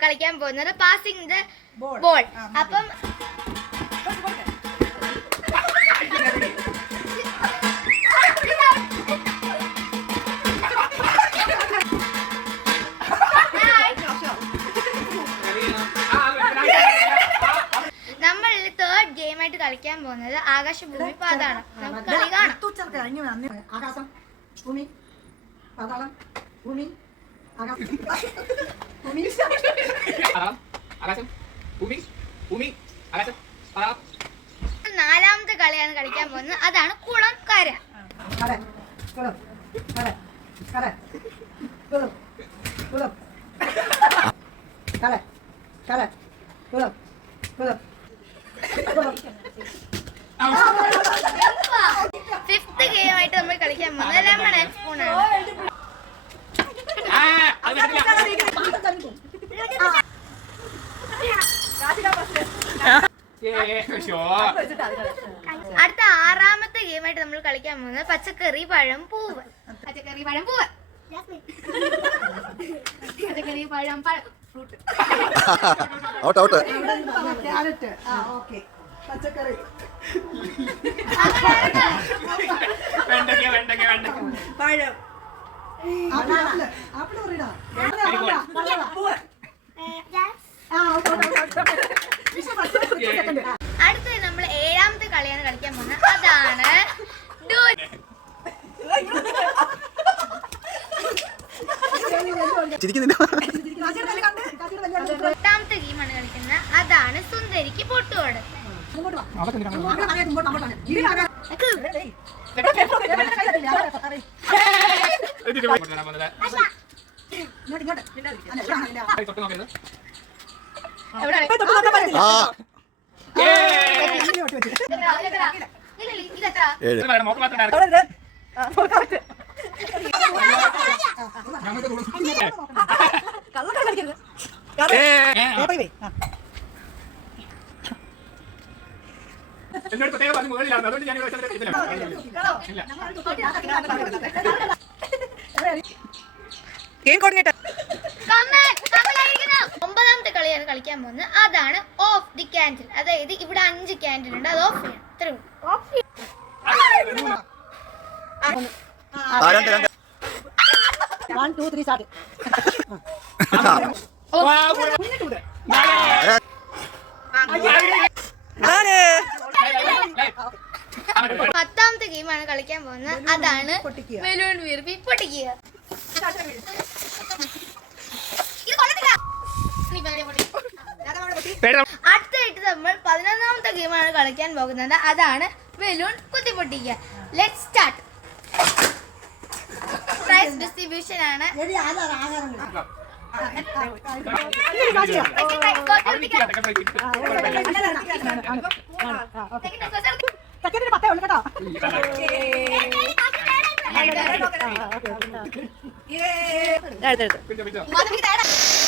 കളിക്കാൻ പോകുന്നത് passing the. Ball അപ്പം നമ്മൾ തേർഡ് ഗെയിം ആയിട്ട് കളിക്കാൻ പോകുന്നത് ആകാശഭൂമി പാതാണ് നമുക്ക് കളി കാണാം ആകാശം ഭൂമി പാതാളം ഭൂമി നാലാമത്തെ കളിയാണ് കളിക്കാൻ പോകുന്നത്. അതാണ് കുളം കര ഫിഫ്ത്ത് ഗെയിം ആയിട്ട് നമ്മൾ കളിക്കാൻ പോകുന്നത്. ലെമൺ ആൻഡ് സ്പൂൺ ആണ് ആ അത് പറ്റില്ല ഏ ഷോ അടുത്ത ആറാമത്തെ ഗെയിം ആയിട്ട് നമ്മൾ കളിക്കാൻ പോകുന്നത് പച്ചക്കറി പഴം പൂവ്. പച്ചക്കറി പഴം പൂവ്. പച്ചക്കറി പഴം പഴം ഫ്രൂട്ട്. Out out. ക്യാരറ്റ്. ആ ഓക്കെ. പച്ചക്കറി. വെണ്ടയ്ക്ക വെണ്ടയ്ക്ക വെണ്ടയ്ക്ക. പഴം. ആപ്പിൾ ആപ്പിൾ പറയടാ. ആ ഓക്കെ. ഓക്കെ. സെക്കൻഡ് അടുത്ത നമ്മൾ ഏഴാമത്തെ കളിയാണ് കളിക്കാൻ പോകുന്നത്. അതാണ് എട്ടാമത്തെ ഗെയിമാണ് കളിക്കുന്നത്. അതാണ് സുന്ദരിക്ക് പറയാം ഇങ്ങോട്ട് ഇങ്ങോട്ട് ഏഴ്. എന്നോട് പ്രത്യേകം പറഞ്ഞു മുകളിലാണ്. അതുകൊണ്ട് ഞാൻ ഇല്ല. Game coordinator. കളിക്കാൻ പോകുന്നത്. അതാണ് ഓഫ് ദി ക്യാൻഡിൽ അതായത് ഇവിടെ അഞ്ച് ക്യാൻഡിൽ ഉണ്ട്. അത് ഓഫ് ചെയ്യണം. അത്രേ പത്താമത്തെ ഗെയിമാണ് കളിക്കാൻ പോകുന്നത്. അതാണ് പൊട്ടിക്കുക. ബലൂൺ വീർപ്പി പൊട്ടിക്കുക. അടുത്തായിട്ട് നമ്മൾ പതിനൊന്നാമത്തെ ഗെയിമാണ് കളിക്കാൻ പോകുന്നത് അതാണ് ബലൂൺ കുത്തിപൊട്ടിക്കുക ലെറ്റ് സ്റ്റാർട്ട് പ്രൈസ് ഡിസ്ട്രിബ്യൂഷൻ ആണ് സെക്കൻഡിന് പത്തേ ഉള്ളു കേട്ടോ ഹാപ്പി